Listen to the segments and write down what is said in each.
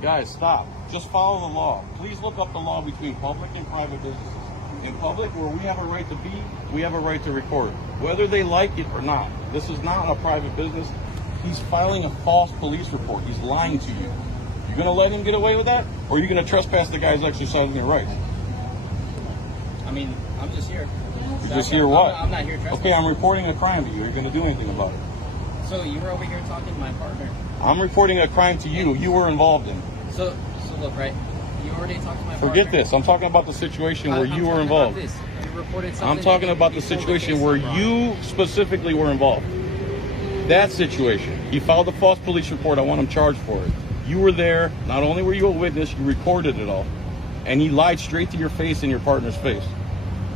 Guys, stop. Just follow the law. Please look up the law between public and private businesses. In public, where we have a right to be, we have a right to record, whether they like it or not. This is not a private business. He's filing a false police report. He's lying to you. You're going to let him get away with that? Or are you going to trespass the guy's exercising their rights? I mean, I'm just here. You're just here what? I'm not here trespassing. Okay, I'm reporting a crime to you. Are you going to do anything about it? So you were over here talking to my partner. I'm reporting a crime to you. You were involved in. So look, right? You already talked to my partner. Forget this. I'm talking about the situation where you were involved. You reported something. I'm talking about the situation where you specifically were involved. That situation. He filed a false police report. I want him charged for it. You were there. Not only were you a witness, you recorded it all. And he lied straight to your face and your partner's face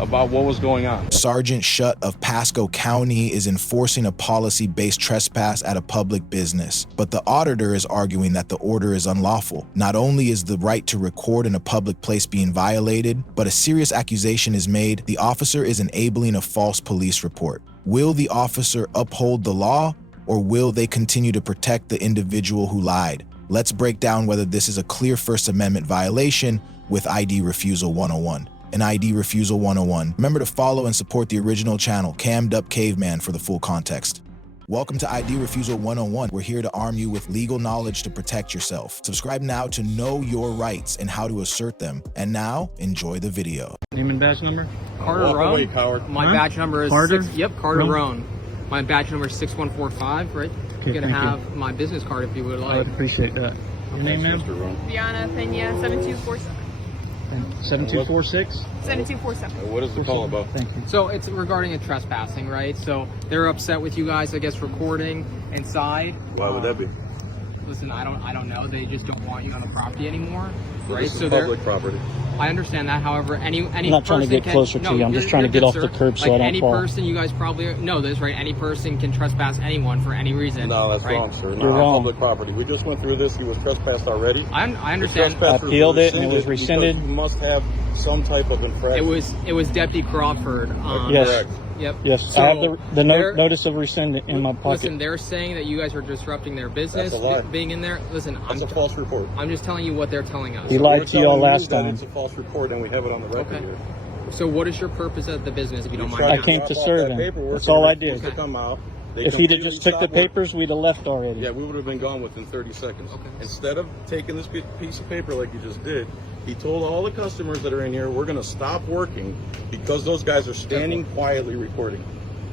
about what was going on. Sergeant Shutt of Pasco County is enforcing a policy-based trespass at a public business, but the auditor is arguing that the order is unlawful. Not only is the right to record in a public place being violated, but a serious accusation is made. The officer is enabling a false police report. Will the officer uphold the law, or will they continue to protect the individual who lied? Let's break down whether this is a clear First Amendment violation with ID Refusal 101. An ID Refusal 101. Remember to follow and support the original channel, Up Caveman, for the full context. Welcome to ID Refusal 101. We're here to arm you with legal knowledge to protect yourself. Subscribe now to know your rights and how to assert them. And now, enjoy the video. Name and badge number? Carter Walk away, Roan. coward. My badge number is Carter? Carter Roan. My badge number is 6145. Right. Okay, You're gonna thank have my business card if you would I like. would appreciate that. Your name, ma'am? Mr. Roan. Diana Pena, 7247. 7246? 7247. What is the call about? Thank you. So it's regarding a trespassing, right? So they're upset with you guys, I guess, recording inside. Why would that be? Listen, I don't know. They just don't want you on the property anymore, right? This is they're public property. I understand that. However, any I'm not trying to person get can- closer to no, you. I'm you're- just trying to you're get good, off sir. the curb so I don't any fall. person, you guys probably know this, right? Any person can trespass anyone for any reason. No, that's right? wrong, sir. You're Not wrong. public property. We just went through this. He was trespassed already. I understand. The trespassers I appealed were it and it was because rescinded. You must have some type of infraction. It was Deputy Crawford. Yes. Correct. Yep. Yes, So I have the they're- notice of rescind in my pocket. Listen, they're saying that you guys are disrupting their business, That's a lie. being in there. Listen, That's a false report. I'm just telling you what they're telling us. He lied to you all We're telling last that time. It's a false report, and we have it on the record Okay. here. So what is your purpose at the business, if you don't mind? I me came asking? to serve him. That's all I did. To come out. They If he'd have completely just took the stopped work. papers, we'd have left already. Yeah, we would have been gone within 30 seconds. Okay. Instead of taking this piece of paper like you just did, he told all the customers that are in here, we're going to stop working because those guys are standing quietly recording.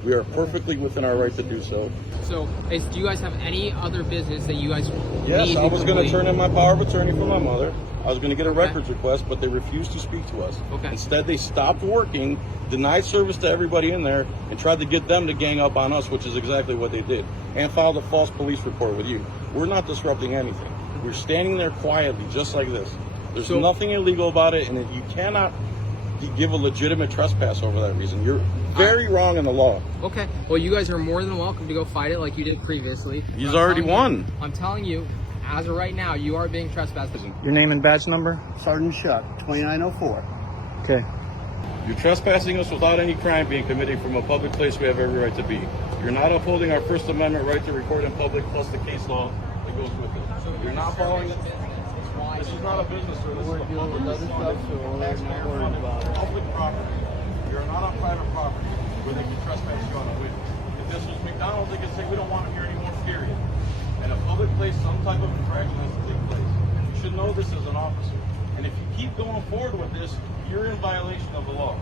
We are perfectly within our right to do so. So, do you guys have any other business that you guys Yes, need I was going to complete? turn in my power of attorney for my mother. I was going to get a records request, but they refused to speak to us. Okay. Instead, they stopped working, denied service to everybody in there, and tried to get them to gang up on us, which is exactly what they did, and filed a false police report with you. We're not disrupting anything. We're standing there quietly, just like this. There's So- nothing illegal about it, and you cannot give a legitimate trespass over that reason. You're very wrong in the law. Okay. Well, you guys are more than welcome to go fight it like you did previously. He's I'm already telling you- won. I'm telling you, as of right now, you are being trespassed. Your name and badge number? Sergeant Shutt, 2904. Okay. You're trespassing us without any crime being committed from a public place we have every right to be. You're not upholding our First Amendment right to record in public plus the case law that goes with it. You're not following it. This is not a business, sir. This is a public public property. You're not on private property where they can trespass you on a whim. If this was McDonald's, they could say, we don't want them here anymore, period. At a public place, some type of infraction has to take place. You should know this as an officer. And if you keep going forward with this, you're in violation of the law.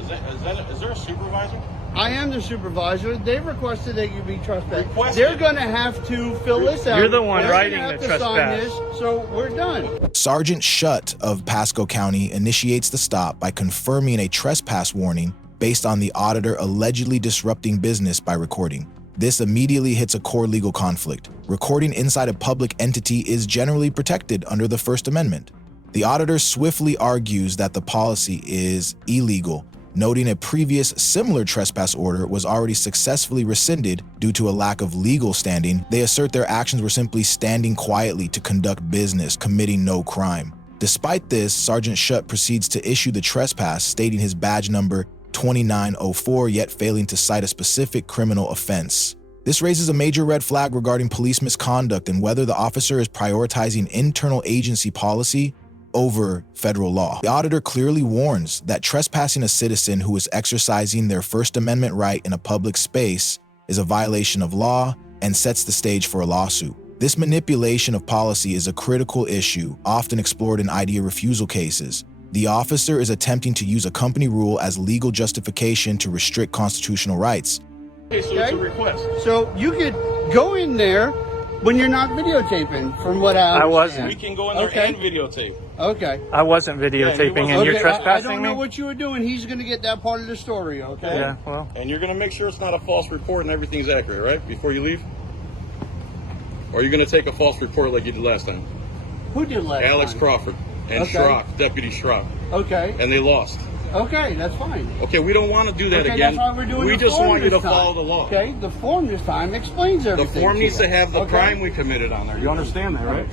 Is there a supervisor? I am the supervisor. They requested that you be trespassed. Requested? They're going to have to fill this out. You're the one They're gonna writing have the to sign trespass. this, so we're done. Sergeant Shutt of Pasco County initiates the stop by confirming a trespass warning based on the auditor allegedly disrupting business by recording. This immediately hits a core legal conflict. Recording inside a public entity is generally protected under the First Amendment. The auditor swiftly argues that the policy is illegal, noting a previous similar trespass order was already successfully rescinded due to a lack of legal standing. They assert their actions were simply standing quietly to conduct business, committing no crime. Despite this, Sergeant Shutt proceeds to issue the trespass, stating his badge number 2904, yet failing to cite a specific criminal offense. This raises a major red flag regarding police misconduct and whether the officer is prioritizing internal agency policy over federal law. The auditor clearly warns that trespassing a citizen who is exercising their First Amendment right in a public space is a violation of law and sets the stage for a lawsuit. This manipulation of policy is a critical issue, often explored in ID refusal cases. The officer is attempting to use a company rule as legal justification to restrict constitutional rights. Okay, so it's a request. So you could go in there when you're not videotaping, from what I understand. wasn't. We can go in there and videotape. Okay. I wasn't videotaping, and you're Okay, trespassing I don't know me? what you were doing. He's going to get that part of the story, okay? Yeah, well, And you're going to make sure it's not a false report and everything's accurate, right? Before you leave? Or are you going to take a false report like you did last time? Who did last Alex time? Crawford and Okay. Schrock, Deputy Schrock. Okay. And they lost. Okay, that's fine. Okay, we don't want to do that Okay, again. that's why we're doing We the just form want you to this time. follow the law. Okay, the form this time explains The everything. form needs to have the Okay. crime we committed on there. You understand that, right?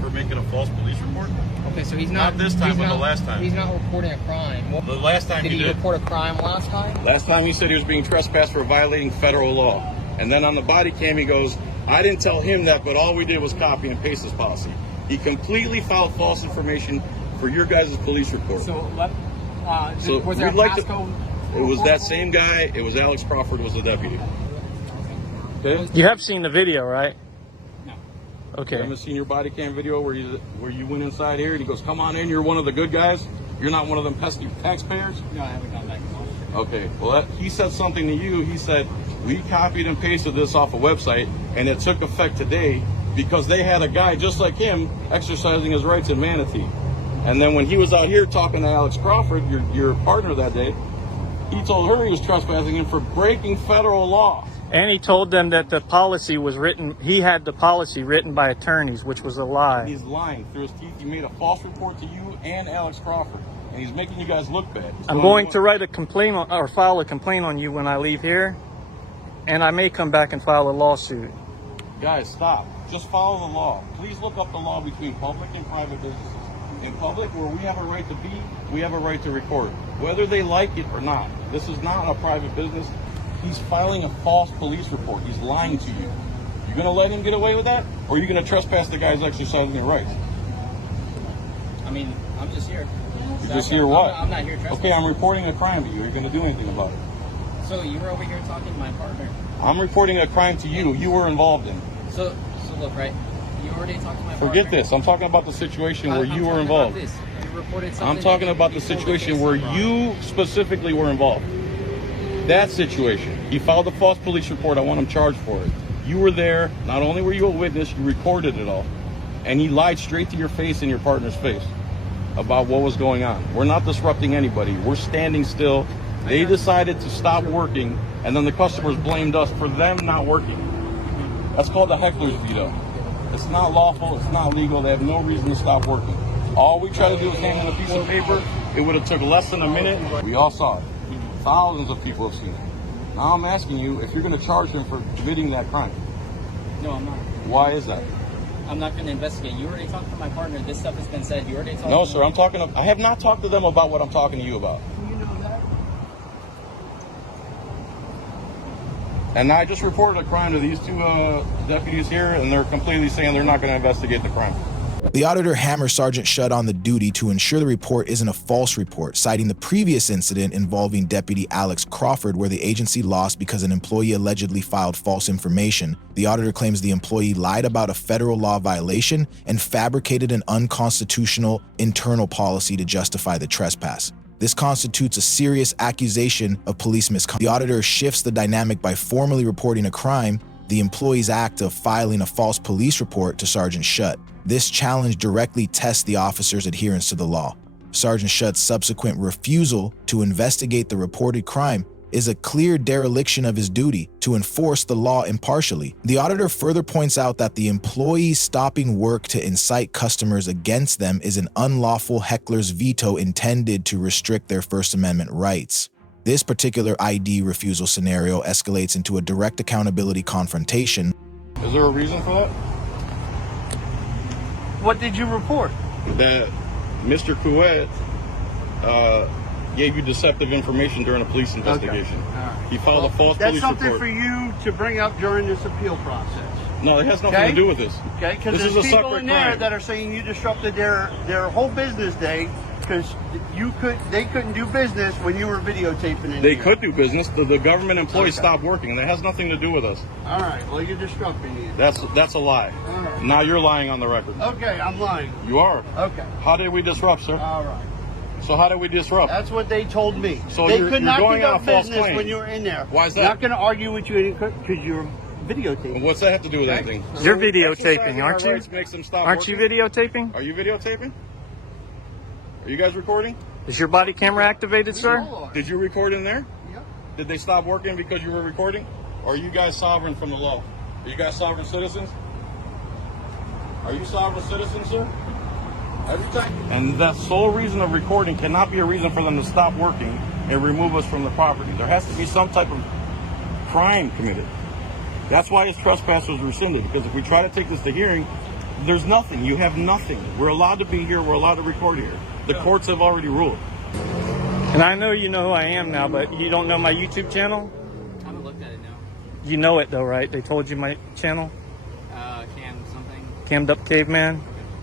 For making a false police report? Okay, so he's Not this time, he's but the not- last time. He's not reporting a crime. What, The last time did you he did. report a crime last time? Last time he said he was being trespassed for violating federal law. And then on the body cam he goes, I didn't tell him that, but all we did was copy and paste his policy. He completely filed false information for your guys' police report. So, So was there we'd a like to- Pasco? It was that same guy. It was Alex Crawford was the deputy. Okay? you have seen the video, right? No. You Okay. haven't seen your body cam video where you went inside here and he goes, come on in, you're one of the good guys? You're not one of them pesky taxpayers? No, I haven't gone back. Okay, well, he said something to you. He said, we copied and pasted this off a website, and it took effect today because they had a guy just like him exercising his rights in Manatee. And then when he was out here talking to Alex Crawford, your partner that day, he told her he was trespassing him for breaking federal law. And he told them that the policy was written, he had the policy written by attorneys, which was a lie. He's lying through his teeth. He made a false report to you and Alex Crawford, and he's making you guys look bad. I'm going to write a complaint or file a complaint on you when I leave here, and I may come back and file a lawsuit. Guys, stop. Just follow the law. Please look up the law between public and private businesses. In public, where we have a right to be, we have a right to record, whether they like it or not. This is not a private business. He's filing a false police report. He's lying to you. You're going to let him get away with that? Or are you going to trespass the guys exercising their rights? I mean, I'm just here. You just hear what? I'm not here trespassing. Okay, I'm reporting a crime to you. Are you going to do anything about it? So you were over here talking to my partner. I'm reporting a crime to you. You were involved in. So look, right? You already talked to my partner. Forget this. I'm talking about the situation where I'm you were talking involved. about this. You reported something I'm talking about the before situation case where started. you specifically were involved. That situation. He filed a false police report. I want him charged for it. You were there. Not only were you a witness, you recorded it all. And he lied straight to your face and your partner's face about what was going on. We're not disrupting anybody. We're standing still. They decided to stop working, and then the customers blamed us for them not working. That's called the Heckler's veto. It's not lawful. It's not legal. They have no reason to stop working. All we try to do is hand in a piece of paper. It would have took less than a minute. We all saw it. Thousands of people have seen it. Now I'm asking you if you're going to charge him for committing that crime. No, I'm not. Why is that? I'm not going to investigate. You already talked to my partner. This stuff has been said. You already talked No, to sir. I have not talked to them about what I'm talking to you about. You know that? And I just reported a crime to these two deputies here, and they're completely saying they're not going to investigate the crime. The auditor hammers Sergeant Shutt on the duty to ensure the report isn't a false report, citing the previous incident involving Deputy Alex Crawford where the agency lost because an employee allegedly filed false information. The auditor claims the employee lied about a federal law violation and fabricated an unconstitutional internal policy to justify the trespass. This constitutes a serious accusation of police misconduct. The auditor shifts the dynamic by formally reporting a crime, the employee's act of filing a false police report, to Sergeant Shutt. This challenge directly tests the officer's adherence to the law. Sergeant Shutt's subsequent refusal to investigate the reported crime is a clear dereliction of his duty to enforce the law impartially. The auditor further points out that the employee stopping work to incite customers against them is an unlawful Heckler's veto intended to restrict their First Amendment rights. This particular ID refusal scenario escalates into a direct accountability confrontation. Is there a reason for that? What did you report? That Mr. Couette gave you deceptive information during a police investigation. He filed a false That's police something report. for you to bring up during this appeal process. No, it has nothing to do with this. Okay, because This there's is a people separate in there crime. that are saying you disrupted their whole business day because they couldn't do business when you were videotaping in They here. could do business. The government employees stopped working. That has nothing to do with us. All right, well, you're disrupting it. That's a lie. All right. Now you're lying on the record. Okay, I'm lying. You are. Okay. How did we disrupt, sir? All right. So how did we disrupt? That's what they told me. So they you're could not going on a conduct false business claim. when you were in there. Why is that? I'm not going to argue with you because you're videotaping. What's that have to do with anything? You're videotaping, Exercising our aren't you? rights makes them stop Aren't you working? videotaping? Are you videotaping? Are you guys recording? Is your body camera activated, sir? Did you record in there? Yep. Did they stop working because you were recording? Or are you guys sovereign from the law? Are you guys sovereign citizens? Are you sovereign citizens, sir? Every time. And the sole reason of recording cannot be a reason for them to stop working and remove us from the property. There has to be some type of crime committed. That's why his trespass was rescinded, because if we try to take this to hearing, there's nothing. You have nothing. We're allowed to be here. We're allowed to record here. The courts have already ruled. And I know you know who I am now, but you don't know my YouTube channel? I haven't looked at it now. You know it though, right? They told you my channel? Cam something. Cammed Up Caveman?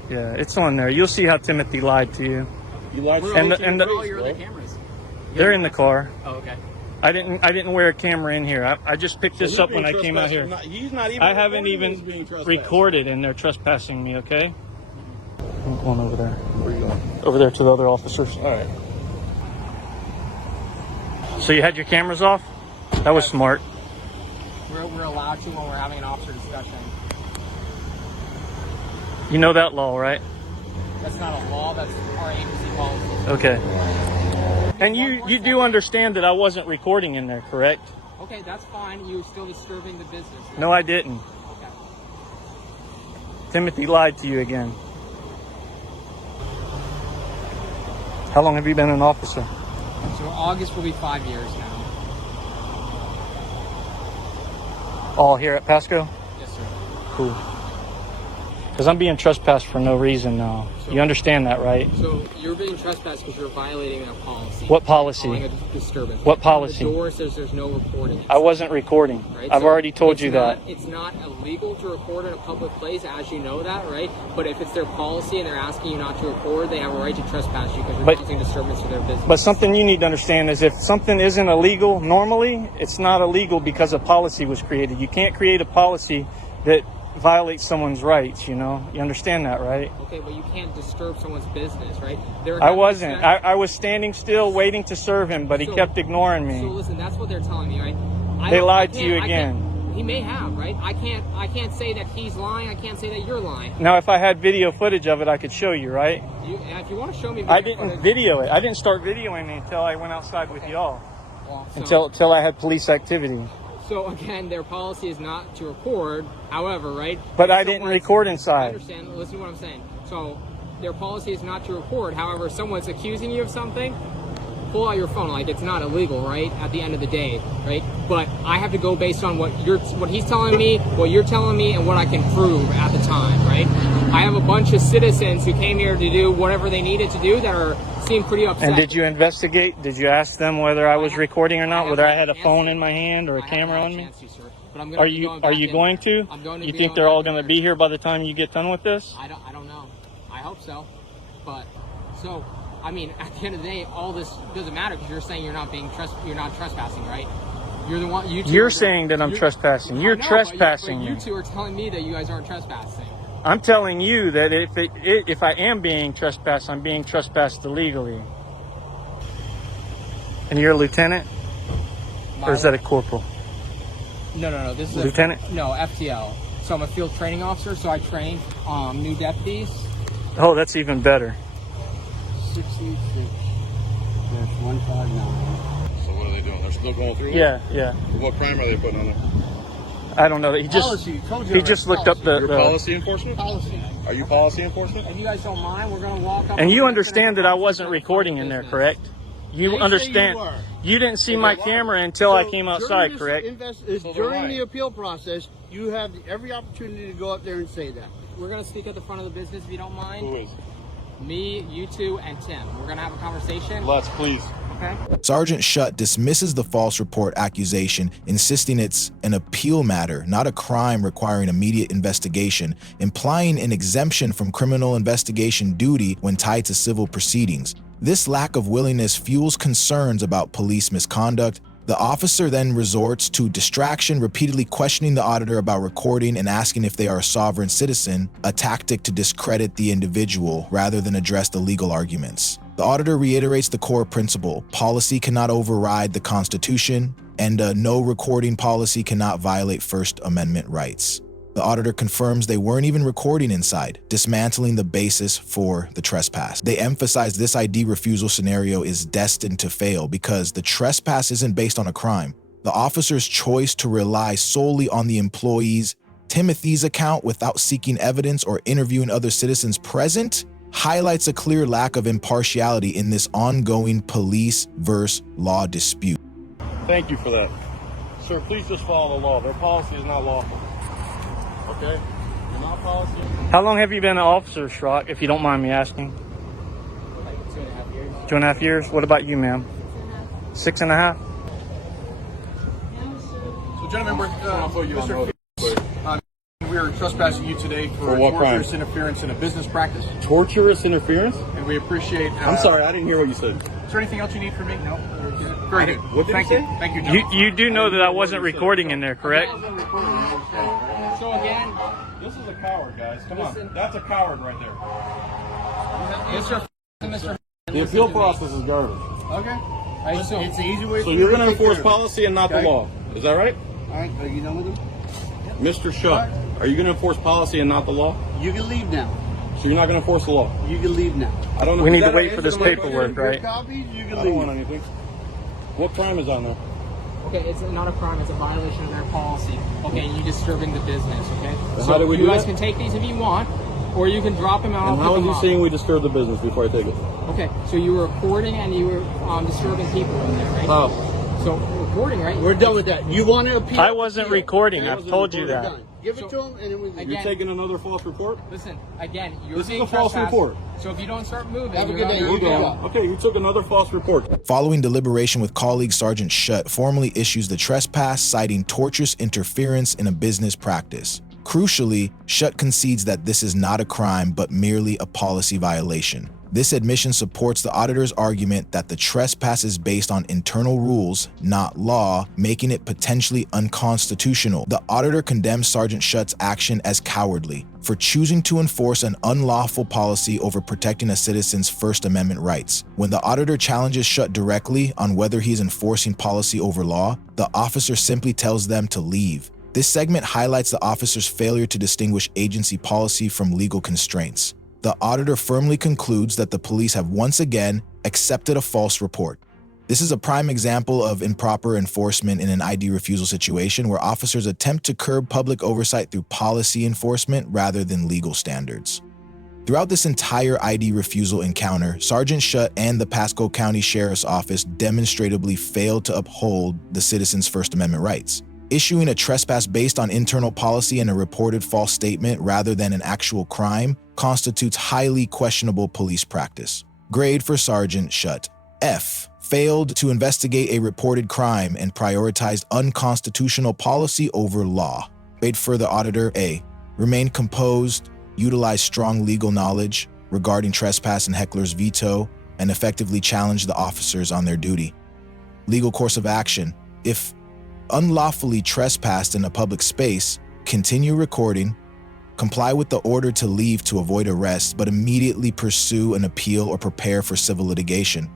Yeah, it's on there. You'll see how Timothy lied to you. You lied to And me the- to and your the- Where are all face, your bro. other cameras? They're in the car. Oh, okay. I didn't wear a camera in here. I just picked this He's up being when I came out trespassed here. from not- he's not even I haven't recording, he's being even trespassed. recorded and they're trespassing me, okay? I'm going over there. Where are you going? Over there to the other officers. All right. So you had your cameras off? That was smart. We're allowed to when we're having an officer discussion. You know that law, right? That's not a law. That's our agency policy. Okay. And you do understand that I wasn't recording in there, correct? Okay, that's fine. You're still disturbing the business. Right? No, I didn't. Okay. Timothy lied to you again. How long have you been an officer? So August will be 5 years now. All here at Pasco? Yes, sir. Cool. Because I'm being trespassed for no reason now. You understand that, right? So you're being trespassed because you're violating a policy. What policy? Calling a disturbance. What policy? The door says there's no recording. I wasn't recording. Right? I've So already told it's you not- that. It's not illegal to record in a public place, as you know that, right? But if it's their policy and they're asking you not to record, they have a right to trespass you because you're But- causing disturbance to their business. But something you need to understand is if something isn't illegal normally, it's not illegal because a policy was created. You can't create a policy that violates someone's rights, you know? You understand that, right? Okay, but you can't disturb someone's business, right? I wasn't. I was standing still waiting to serve him, but he So- kept ignoring So me. listen, that's what they're telling me, right? They lied to can't- you I can't- again. He may have, right? I can't say that he's lying. I can't say that you're lying. Now, if I had video footage of it, I could show you, right? If you want to show me, I video didn't footage- video it. I didn't start videoing it until I went outside with y'all. Well, so- Until I had police activity. So again, their policy is not to record. However, right? But I If didn't someone's- record I inside. understand. Listen to what I'm saying. So their policy is not to record. However, if someone's accusing you of something, pull out your phone. Like, it's not illegal, right? At the end of the day, right? But I have to go based on what he's telling me, what you're telling me, and what I can prove at the time, right? I have a bunch of citizens who came here to do whatever they needed to do that seem pretty upset. And did you investigate? Did you ask them whether I was recording or not? I Whether I haven't had a had a phone chance in my hand or a I haven't camera had a on me? chance to, sir. But I'm gonna Are be you going back going in. to? I'm going to You be think going they're all back in going to there. be here by the time you get done with this? I don't know. I hope so. But so I mean, at the end of the day, all this doesn't matter because you're saying you're not trespassing, right? You're the one. You're saying that I'm trespassing. You're I know, trespassing but me. you two are telling me that you guys aren't trespassing. I'm telling you that if I am being trespassed, I'm being trespassed illegally. And you're a lieutenant? Or is that a corporal? No. This is Lieutenant? No, FTL. So I'm a field training officer. So I train new deputies. Oh, that's even better. 66-159. So what are they doing? They're still going through? Yeah. What crime are they putting on them? I don't know. He Policy, told you he already. just looked up You're the policy enforcement? Policy. Are you policy enforcement? If you guys don't mind, we're gonna walk up. and you we're understand gonna that I have a wasn't conversation recording about in there, business. correct? You They say understand. you were. You didn't see So my they're camera lying. until I So came during outside, this correct? So they're during lying. the appeal process, you have every opportunity to go up there and say that. We're gonna speak at the front of the business if you don't mind. Who is? Me, you two, and Tim. We're gonna have a conversation. Let's, please. Okay. Sergeant Shutt dismisses the false report accusation, insisting it's an appeal matter, not a crime requiring immediate investigation, implying an exemption from criminal investigation duty when tied to civil proceedings. This lack of willingness fuels concerns about police misconduct. The officer then resorts to distraction, repeatedly questioning the auditor about recording and asking if they are a sovereign citizen, a tactic to discredit the individual rather than address the legal arguments. The auditor reiterates the core principle: policy cannot override the Constitution, and a no recording policy cannot violate First Amendment rights. The auditor confirms they weren't even recording inside, dismantling the basis for the trespass. They emphasize this ID refusal scenario is destined to fail because the trespass isn't based on a crime. The officer's choice to rely solely on the employee's Timothy's account without seeking evidence or interviewing other citizens present highlights a clear lack of impartiality in this ongoing police versus law dispute. Thank you for that. Sir, please just follow the law. Their policy is not lawful. Okay? You're not policy. How long have you been an officer, Schrock, if you don't mind me asking? Like 2.5 years. 2.5 years? What about you, ma'am? 6.5? So, gentlemen, we are trespassing you today for what tortious crime? interference in a business practice, Tortious interference? and we appreciate. I'm sorry, I didn't hear what you said. Is there anything else you need from me? No. Very good. What did Thank you you. say? Thank you, John. You do know that I wasn't recording in there, correct? So again, This is a coward, guys. Come Listen. on. That's a coward right there. Mr. The appeal process is garbage. Okay. So, It's the easy way. So you're going to take care enforce of it. policy and not the Okay. law. Is that right? All right, are you done with them? Mr. Shutt, are you going to enforce policy and not the law? You can leave now. So you're not going to enforce the law? You can leave now. I don't know. We Is need that to wait an for this answer to my paperwork, question? right? Copies, you I can don't leave. want anything. What crime is on there? okay, it's not a crime, it's a violation of their policy. Okay, you disturbing the business, okay? And So how do we you do guys that? can take these if you want, or you can drop them out. And how pick is them he up. saying we disturb the business before I take it? Okay, so you were recording and you were disturbing people in there, right? How? So recording, right? We're done with that. You want to appeal? I wasn't recording. I've told you We're that. done. Give it to him, and then we leave. Again- You're taking another false report? Listen, again, you're This is being a false trespassed. report. So if you don't start moving, Have a you're good day. under You appeal. go. Okay, you took another false report. Following deliberation with colleague Sergeant Shutt formally issues the trespass, citing tortious interference in a business practice. Crucially, Shutt concedes that this is not a crime but merely a policy violation. This admission supports the auditor's argument that the trespass is based on internal rules, not law, making it potentially unconstitutional. The auditor condemns Sergeant Shutt's action as cowardly for choosing to enforce an unlawful policy over protecting a citizen's First Amendment rights. When the auditor challenges Shutt directly on whether he's enforcing policy over law, the officer simply tells them to leave. This segment highlights the officer's failure to distinguish agency policy from legal constraints. The auditor firmly concludes that the police have once again accepted a false report. This is a prime example of improper enforcement in an ID refusal situation where officers attempt to curb public oversight through policy enforcement rather than legal standards. Throughout this entire ID refusal encounter, Sergeant Shutt and the Pasco County Sheriff's Office demonstrably failed to uphold the citizen's First Amendment rights. Issuing a trespass based on internal policy and a reported false statement rather than an actual crime constitutes highly questionable police practice. Grade for Sergeant Shutt: F. Failed to investigate a reported crime and prioritized unconstitutional policy over law. Grade for the auditor: A. Remained composed, utilized strong legal knowledge regarding trespass and Heckler's veto, and effectively challenged the officers on their duty. Legal course of action: if unlawfully trespassed in a public space, continue recording, comply with the order to leave to avoid arrest, but immediately pursue an appeal or prepare for civil litigation.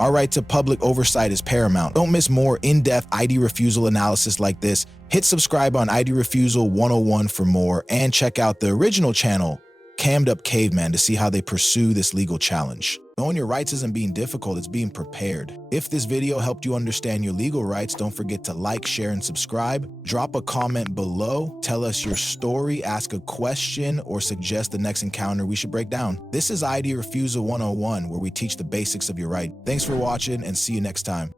Our right to public oversight is paramount. Don't miss more in-depth ID refusal analysis like this. Hit subscribe on ID Refusal 101 for more, and check out the original channel, Up Caveman, to see how they pursue this legal challenge. Knowing your rights isn't being difficult, it's being prepared. If this video helped you understand your legal rights, don't forget to like, share, and subscribe. Drop a comment below, tell us your story, ask a question, or suggest the next encounter we should break down. This is ID Refusal 101, where we teach the basics of your right. Thanks for watching, and see you next time.